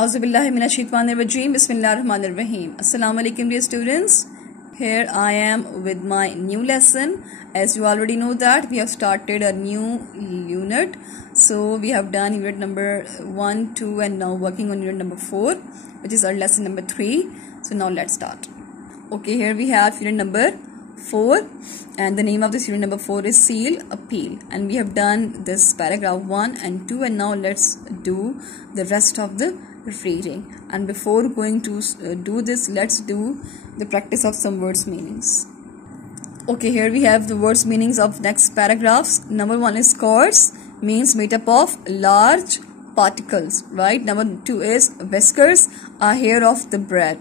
Auzubillahiminash-shaytanir-rajim. Bismillahir-rahmanir-rahim. Assalamu alaikum, dear students. Here I am with my new lesson. As you already know that we have started a new unit. So we have done unit number 1, 2 and now working on unit number 4, which is our lesson number 3. So now let's start. Okay, here we have unit number 4 and the name of this unit number 4 is Seal Appeal, and we have done this paragraph 1 and 2 and now let's do the rest of the reading. And before going to do this, let's do the practice of some words meanings. Okay, here we have the words meanings of next paragraphs. Number 1 is coarse, means made up of large particles, right? Number 2 is whiskers, a hair of the beard,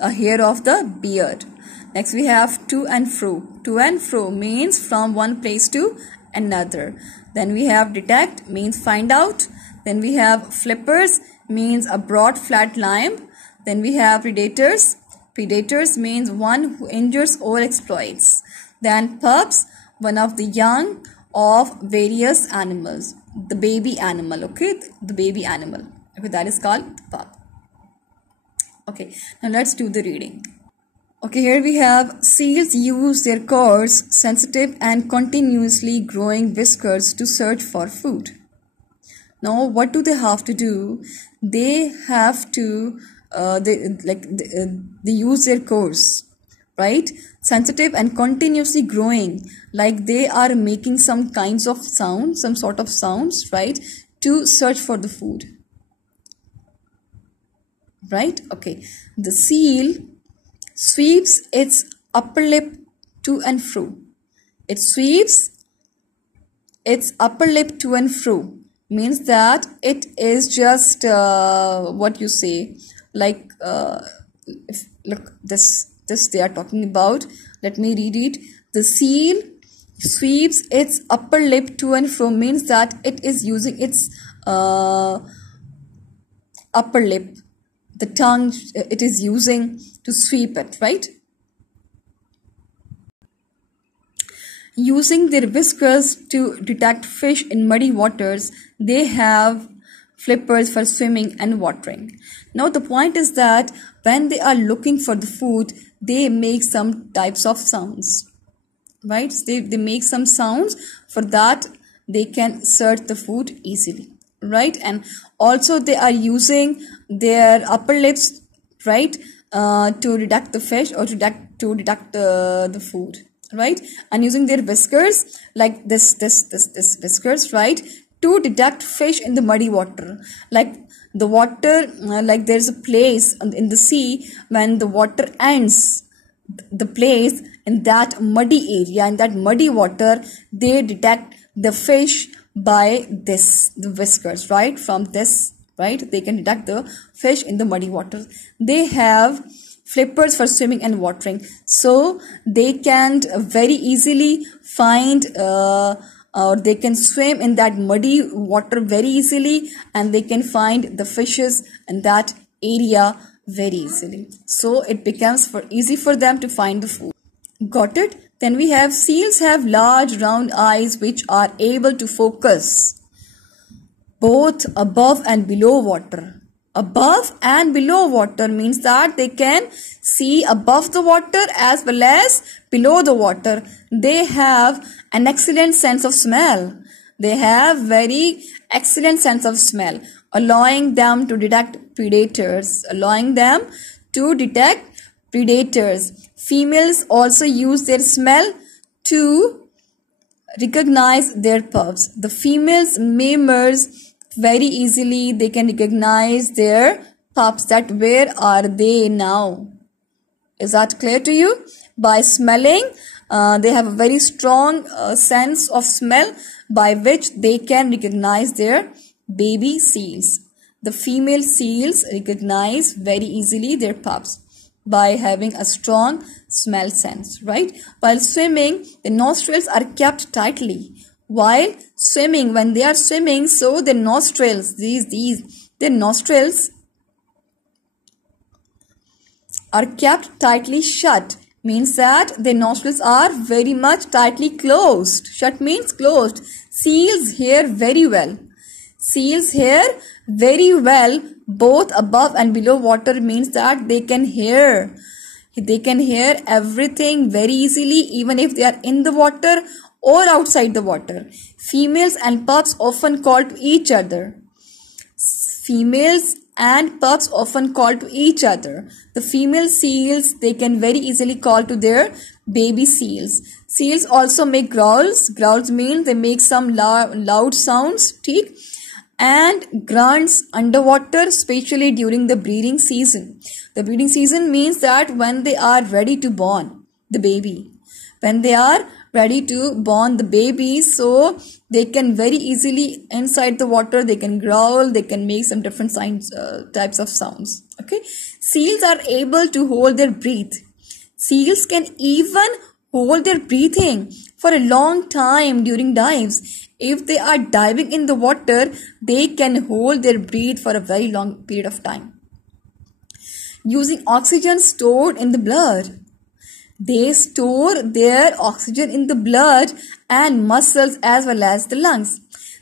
a hair of the beard. Next we have to and fro. To and fro means from one place to another. Then we have detect, means find out. Then we have flippers, means a broad flat line. Then we have predators. Predators means one who injures or exploits. Then pups, one of the young of various animals. The baby animal, okay? The baby animal. Okay, that is called pup. Okay, now let's do the reading. Okay, here we have seals use their coarse, sensitive and continuously growing whiskers to search for food. Now, what do they have to do? They have to, they use their coarse, right? Sensitive and continuously growing, like they are making some kinds of sounds, some sort of sounds, right? To search for the food, right? Okay, the seal sweeps its upper lip to and fro. It sweeps its upper lip to and fro. Means that it is just what you say, like look, this they are talking about. Let me read it. The seal sweeps its upper lip to and fro means that it is using its upper lip, the tongue it is using to sweep it, right? Using their whiskers to detect fish in muddy waters, they have flippers for swimming and watering. Now the point is that when they are looking for the food, they make some types of sounds, right? They make some sounds, for that they can search the food easily, right? And also they are using their upper lips, right, to detect the fish or to detect the food, right? And using their whiskers, like this whiskers, right, to detect fish in the muddy water. Like the water, like there's a place in the sea when the water ends, the place in that muddy area, in that muddy water, they detect the fish by the whiskers, right? From this, right, they can detect the fish in the muddy water. They have flippers for swimming and watering, so they can very easily find or they can swim in that muddy water very easily, and they can find the fishes in that area very easily. So it becomes easy for them to find the food. Got it? Then we have seals have large round eyes which are able to focus both above and below water. Above and below water means that they can see above the water as well as below the water. They have an excellent sense of smell. They have very excellent sense of smell, allowing them to detect predators. Females also use their smell to recognize their pups. The females mammals very easily, they can recognize their pups, that where are they now. Is that clear to you? By smelling, they have a very strong sense of smell by which they can recognize their baby seals. The female seals recognize very easily their pups by having a strong smell sense, right? While swimming, the nostrils are kept tightly. While swimming, when they are swimming, so their nostrils, their nostrils are kept tightly shut. Means that their nostrils are very much tightly closed. Shut means closed. Seals hear very well. Seals hear very well both above and below water, means that they can hear. They can hear everything very easily even if they are in the water or outside the water. Females and pups often call to each other. Females and pups often call to each other. The female seals, they can very easily call to their baby seals. Seals also make growls. Growls mean they make some loud sounds, and grunts underwater, especially during the breeding season. The breeding season means that when they are ready to born the baby. When they are ready to born the baby, so they can very easily inside the water, they can growl, they can make some different types of sounds. Okay, seals are able to hold their breath. Seals can even hold their breathing for a long time during dives. If they are diving in the water, they can hold their breath for a very long period of time. Using oxygen stored in the blood. They store their oxygen in the blood and muscles as well as the lungs.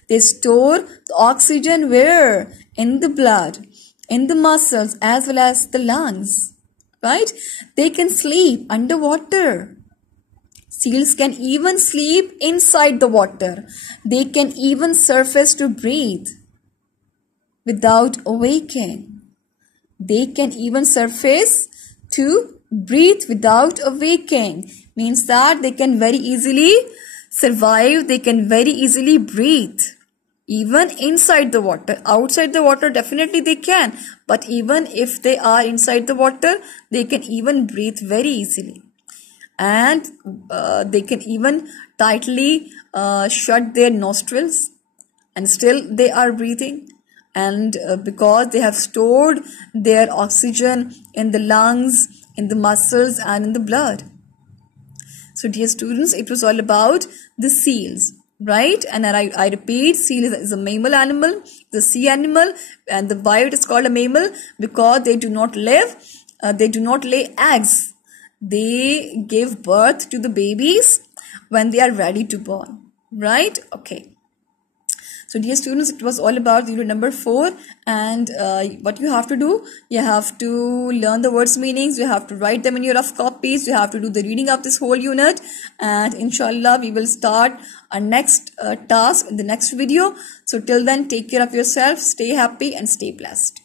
They store the oxygen where? In the blood, in the muscles as well as the lungs. Right? They can sleep underwater. Seals can even sleep inside the water. They can even surface to breathe without awaking. They can even surface to breathe without awaking. Means that they can very easily survive. They can very easily breathe. Even inside the water. Outside the water, definitely they can. But even if they are inside the water, they can even breathe very easily. And they can even tightly shut their nostrils and still they are breathing. And because they have stored their oxygen in the lungs, in the muscles and in the blood. So dear students, it was all about the seals, right? And I repeat, seal is a mammal animal, the sea animal, and why it is called a mammal? Because they do not live, they do not lay eggs. They give birth to the babies when they are ready to born, right? Okay. So dear students, it was all about unit number 4, and what you have to do, you have to learn the words meanings, you have to write them in your rough copies, you have to do the reading of this whole unit, and inshallah we will start our next task in the next video. So till then, take care of yourself, stay happy and stay blessed.